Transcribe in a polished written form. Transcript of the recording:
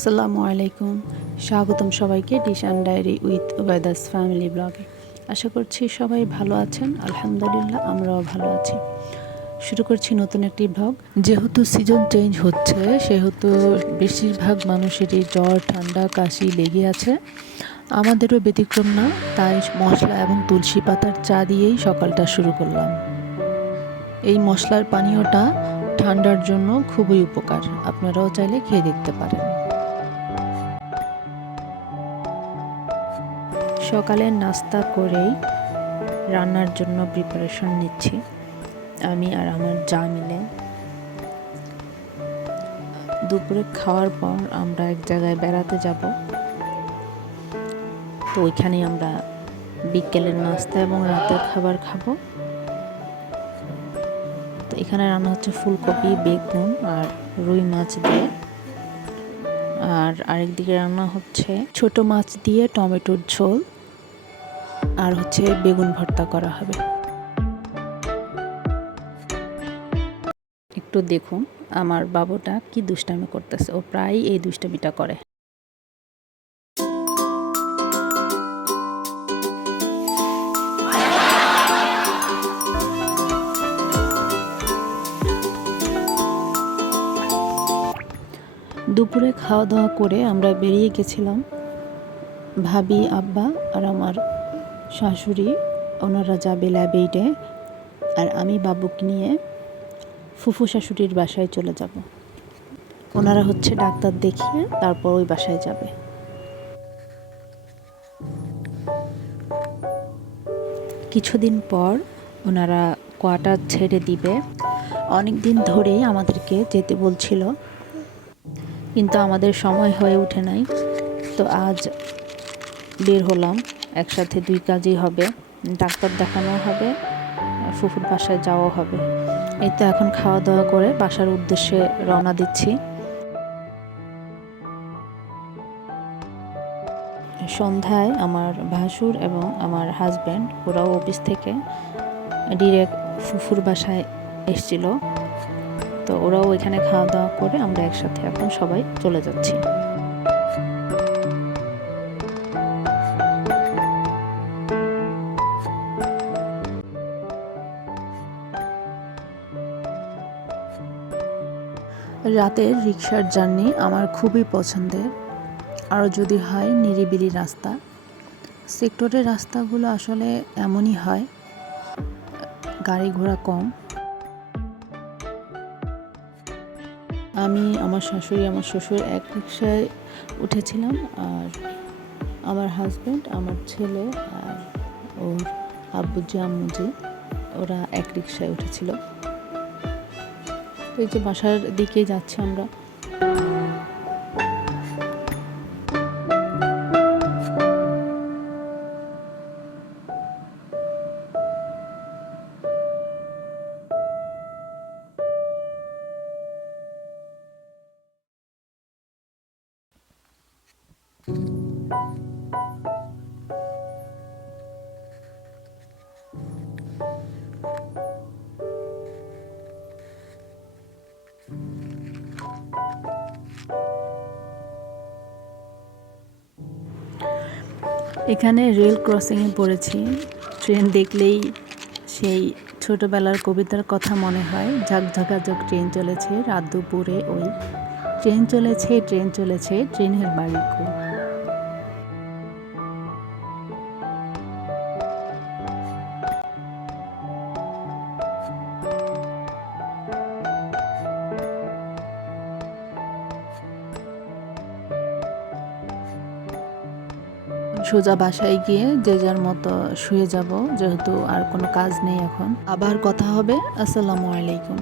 আসসালামু আলাইকুম। স্বাগতম সবাইকে dish and diary with Obaida's family ব্লগে। আশা করছি সবাই ভালো আছেন। আলহামদুলিল্লাহ আমরাও ভালো আছি। শুরু করছি নতুন একটি ব্লগ। যেহেতু সিজন চেঞ্জ হচ্ছে সেহেতু বেশিরভাগ মানুষেরই জ্বর, ঠান্ডা, কাশি লেগে আছে। আমাদেরও ব্যতিক্রম না, তাই মশলা এবং তুলসী পাতার চা দিয়েই সকালটা শুরু করলাম। এই মশলার পানীয়টা ঠান্ডার জন্য খুবই উপকার, আপনারাও চাইলে খেয়ে দেখতে পারেন। সকালের নাস্তা করেই রান্নার জন্য প্রিপারেশন নিচ্ছি আমি আর আমার যা মিলে। দুপুরে খাওয়ার পর আমরা এক জায়গায় বেড়াতে যাব, তো ওইখানে আমরা বিকেলের নাস্তা এবং রাতের খাবার খাবো। তো এখানে রান্না হচ্ছে ফুলকপি, বেগুন আর রুই মাছ দিয়ে, আর আরেকদিকে রান্না হচ্ছে ছোট মাছ দিয়ে টমেটোর ঝোল, আর হচ্ছে বেগুন ভর্তা করা হবে। একটু দেখুন আমার বাবুটা কি দুষ্টামি করতেছে, ও প্রায় এই দুষ্টামিটা করে। দুপুরে খাওয়া দাওয়া করে আমরা বেরিয়ে গেছিলাম। ভাবি, আব্বা আর আমার শাশুড়ি ওনারা যাবে ল্যাবেইডে, আর আমি বাবুকে নিয়ে ফুফু শাশুড়ির বাসায় চলে যাব। ওনারা হচ্ছে ডাক্তার দেখিয়ে তারপর ওই বাসায় যাবে। কিছুদিন পর ওনারা কোয়ার্টার ছেড়ে দিবে। অনেক দিন ধরেই আমাদেরকে যেতে বলছিল, কিন্তু আমাদের সময় হয়ে ওঠে নাই। তো আজ বের হলাম, একসাথে দুই কাজই হবে, ডাক্তার দেখানো হবে, ফুফুর বাসায় যাওয়া হবে। এই তো এখন খাওয়া দাওয়া করে বাসার উদ্দেশ্যে রওনা দিচ্ছি। সন্ধ্যায় আমার ভাসুর এবং আমার হাজব্যান্ড ওরাও অফিস থেকে ডিরেক্ট ফুফুর বাসায় এসেছিল, তো ওরাও এখানে খাওয়া দাওয়া করে আমরা একসাথে এখন সবাই চলে যাচ্ছি। রাতের রিক্সার জার্নি আমার খুবই পছন্দের, আরও যদি হয় নিরিবিলি রাস্তা। সেক্টরের রাস্তাগুলো আসলে এমনই হয়, গাড়ি ঘোড়া কম। আমি, আমার শাশুড়ি, আমার শ্বশুর এক রিক্সায় উঠেছিলাম, আর আমার হাজব্যান্ড, আমার ছেলে আর ওর আব্বুজি আম্মুজি ওরা এক রিক্সায় উঠেছিল। এই যে বাসার দিকে যাচ্ছি আমরা। এখানে রেল ক্রসিংয়ে পড়েছি। ট্রেন দেখলেই সেই ছোটবেলার কবিতার কথা মনে হয়। ঝাঁকঝাঁকাঝাঁক ট্রেন চলেছে রাত দুপুরে, ওই ট্রেন চলেছে, ট্রেন চলেছে, ট্রেনের বাড়ি কই। সোজা বাসায় গিয়ে যে যার মতো শুয়ে যাব, যেহেতু আর কোনো কাজ নেই এখন। আবার কথা হবে। আসসালামু আলাইকুম।